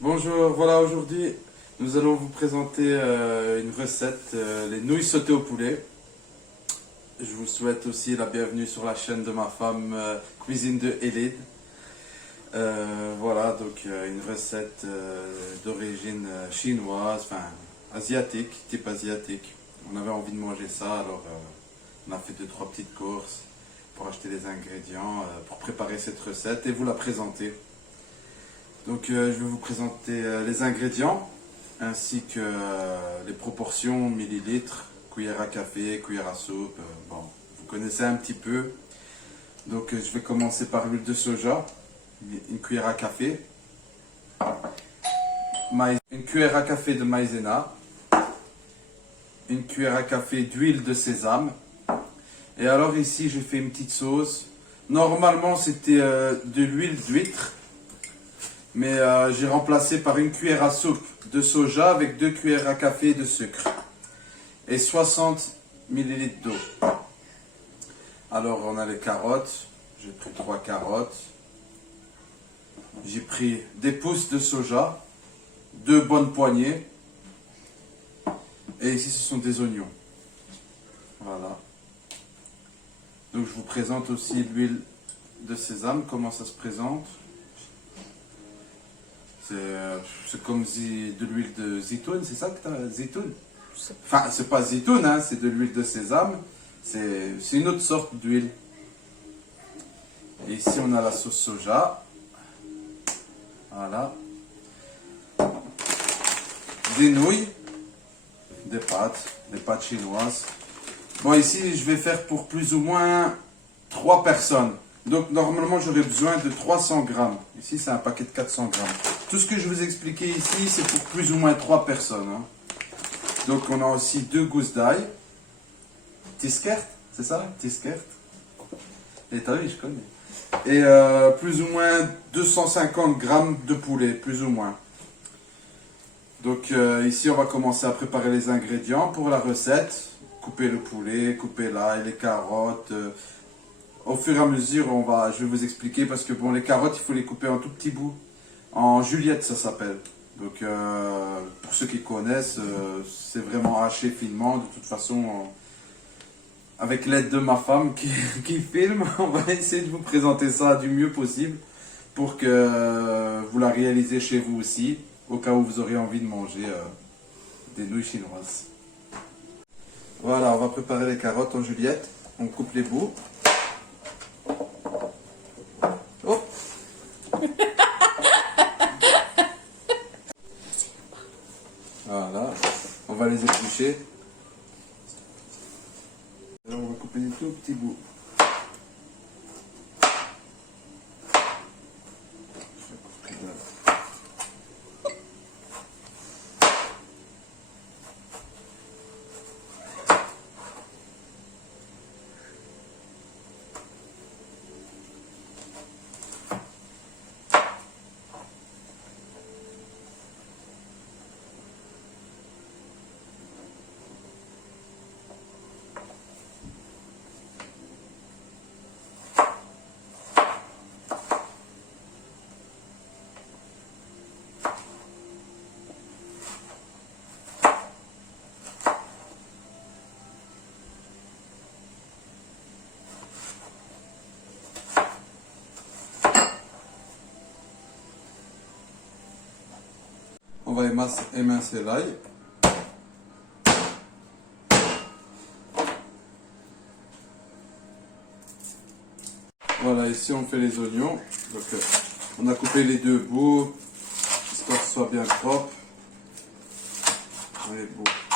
Bonjour, voilà aujourd'hui nous allons vous présenter une recette, les nouilles sautées au poulet. Je vous souhaite aussi la bienvenue sur la chaîne de ma femme Cuisine de Elid. Voilà donc une recette d'origine chinoise, enfin asiatique, type asiatique. On avait envie de manger ça alors on a fait deux trois petites courses pour acheter les ingrédients pour préparer cette recette et vous la présenter. Donc je vais vous présenter les ingrédients ainsi que les proportions, millilitres, cuillère à café, cuillère à soupe. Bon, vous connaissez un petit peu. Donc je vais commencer par l'huile de soja, une cuillère à café, une cuillère à café de maïzena, une cuillère à café d'huile de sésame. Et alors ici j'ai fait une petite sauce. Normalement c'était de l'huile d'huître. Mais j'ai remplacé par une cuillère à soupe de soja avec 2 cuillères à café de sucre et 60 ml d'eau. Alors on a les carottes, j'ai pris 3 carottes, j'ai pris des pousses de soja, 2 bonnes poignées, et ici ce sont des oignons. Voilà. Donc je vous présente aussi l'huile de sésame, comment ça se présente. C'est comme de l'huile de zitoun, c'est ça que tu as, zitoun? Enfin, c'est pas zitoun, hein, c'est de l'huile de sésame. C'est une autre sorte d'huile. Et ici, on a la sauce soja. Voilà. Des nouilles. Des pâtes chinoises. Bon, ici, je vais faire pour plus ou moins 3 personnes. Donc, normalement, j'aurais besoin de 300 grammes. Ici, c'est un paquet de 400 grammes. Tout ce que je vous ai expliqué ici, c'est pour plus ou moins 3 personnes. Hein. Donc, on a aussi 2 gousses d'ail. Tiskert, c'est ça? Tiskert. Et t'as vu, je connais. Et plus ou moins 250 grammes de poulet, plus ou moins. Donc, ici, on va commencer à préparer les ingrédients pour la recette. Couper le poulet, couper l'ail, les carottes. Au fur et à mesure, je vais vous expliquer parce que bon, les carottes, il faut les couper en tout petits bouts. En Juliette, ça s'appelle. Donc, pour ceux qui connaissent, c'est vraiment haché finement. De toute façon, avec l'aide de ma femme qui filme, on va essayer de vous présenter ça du mieux possible pour que vous la réalisez chez vous aussi, au cas où vous aurez envie de manger des nouilles chinoises. Voilà, on va préparer les carottes en Juliette. On coupe les bouts. Oh! Voilà, on va les éplucher. Et on va couper des tout petits bouts. On va émincer l'ail. Voilà, ici on fait les oignons. Donc, on a coupé les 2 bouts, histoire que ce soit bien propre.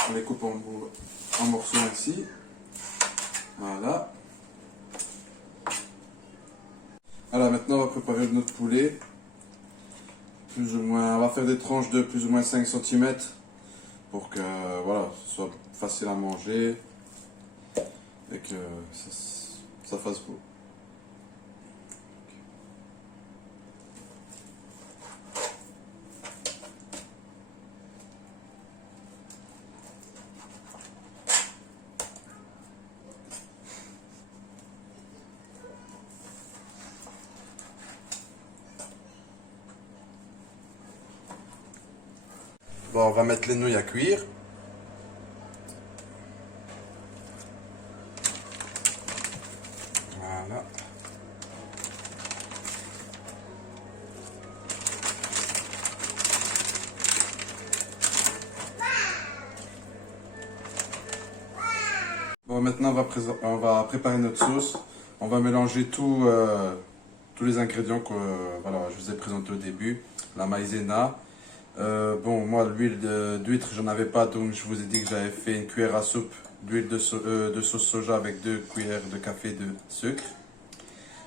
On les coupe en morceaux ainsi. Voilà. Alors maintenant on va préparer notre poulet. Plus ou moins, on va faire des tranches de plus ou moins 5 cm pour que voilà, ce soit facile à manger et que ça fasse beau. Bon, on va mettre les nouilles à cuire. Voilà. Bon, maintenant on va préparer notre sauce. On va mélanger tous les ingrédients que voilà, je vous ai présentés au début. La maïzena. Bon, moi l'huile d'huître j'en avais pas, donc je vous ai dit que j'avais fait une cuillère à soupe d'huile de sauce soja avec 2 cuillères de café de sucre,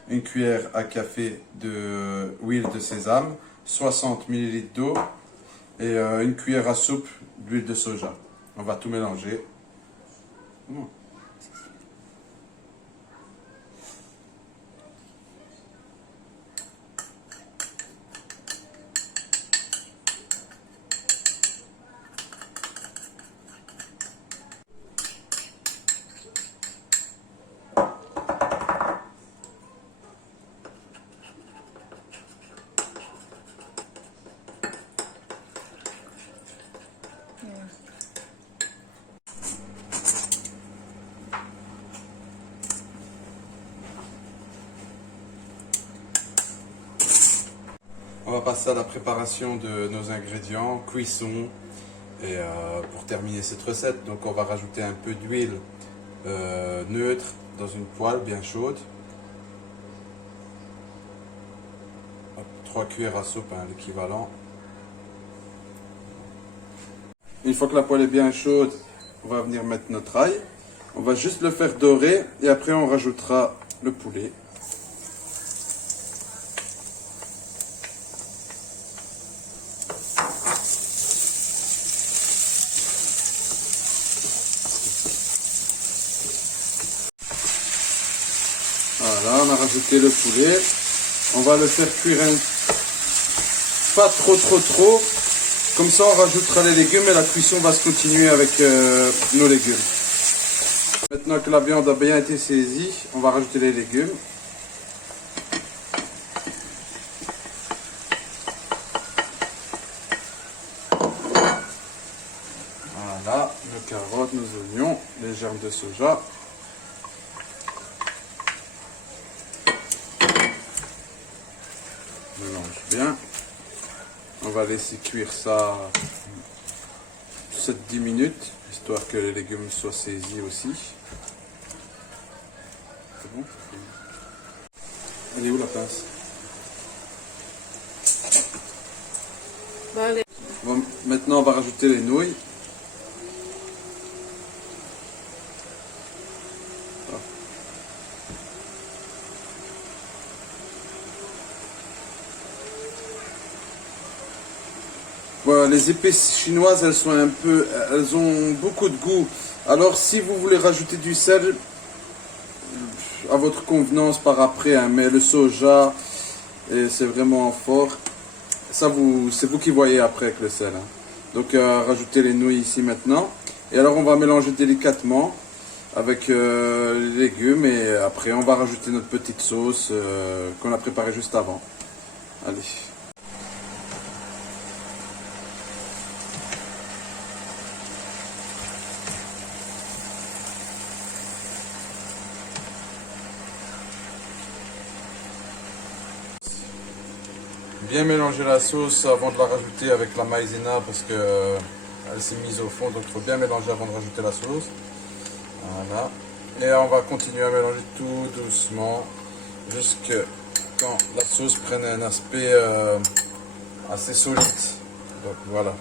une cuillère à café de huile de sésame, 60 ml d'eau et une cuillère à soupe d'huile de soja. On va tout mélanger. On va passer à la préparation de nos ingrédients, cuisson. Et pour terminer cette recette, donc on va rajouter un peu d'huile neutre dans une poêle bien chaude. Hop, 3 cuillères à soupe, hein, l'équivalent. Une fois que la poêle est bien chaude, on va venir mettre notre ail. On va juste le faire dorer et après on rajoutera le poulet. Voilà, on a rajouté le poulet. On va le faire cuire pas trop. Comme ça, on rajoutera les légumes et la cuisson va se continuer avec nos légumes. Maintenant que la viande a bien été saisie, on va rajouter les légumes. Voilà, nos carottes, nos oignons, les germes de soja. Mélange bien. On va laisser cuire ça 7-10 minutes, histoire que les légumes soient saisis aussi. C'est bon? Elle est où la pince? Bon, maintenant on va rajouter les nouilles. Voilà, les épices chinoises, elles ont beaucoup de goût. Alors si vous voulez rajouter du sel, à votre convenance par après, hein, mais le soja, c'est vraiment fort. Ça, c'est vous qui voyez après avec le sel. Hein. Donc rajoutez les nouilles ici maintenant. Et alors on va mélanger délicatement avec les légumes et après on va rajouter notre petite sauce qu'on a préparée juste avant. Allez. Bien mélanger la sauce avant de la rajouter avec la maïzena parce que elle s'est mise au fond, donc il faut bien mélanger avant de rajouter la sauce. Voilà. Et on va continuer à mélanger tout doucement jusqu'à quand la sauce prenne un aspect assez solide. Donc voilà.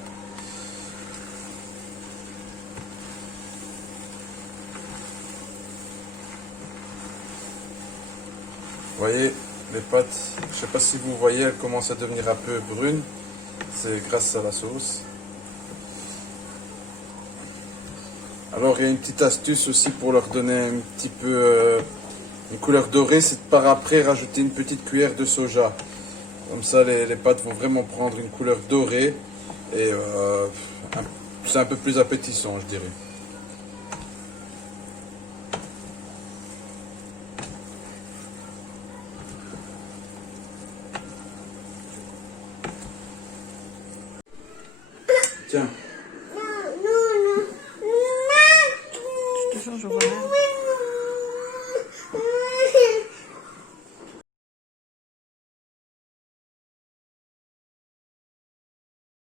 Vous voyez, les pâtes, je ne sais pas si vous voyez, elles commencent à devenir un peu brunes. C'est grâce à la sauce. Alors il y a une petite astuce aussi pour leur donner un petit peu une couleur dorée, c'est de par après rajouter une petite cuillère de soja. Comme ça les pâtes vont vraiment prendre une couleur dorée et c'est un peu plus appétissant, je dirais. Tiens. Je te jure, je vois rien.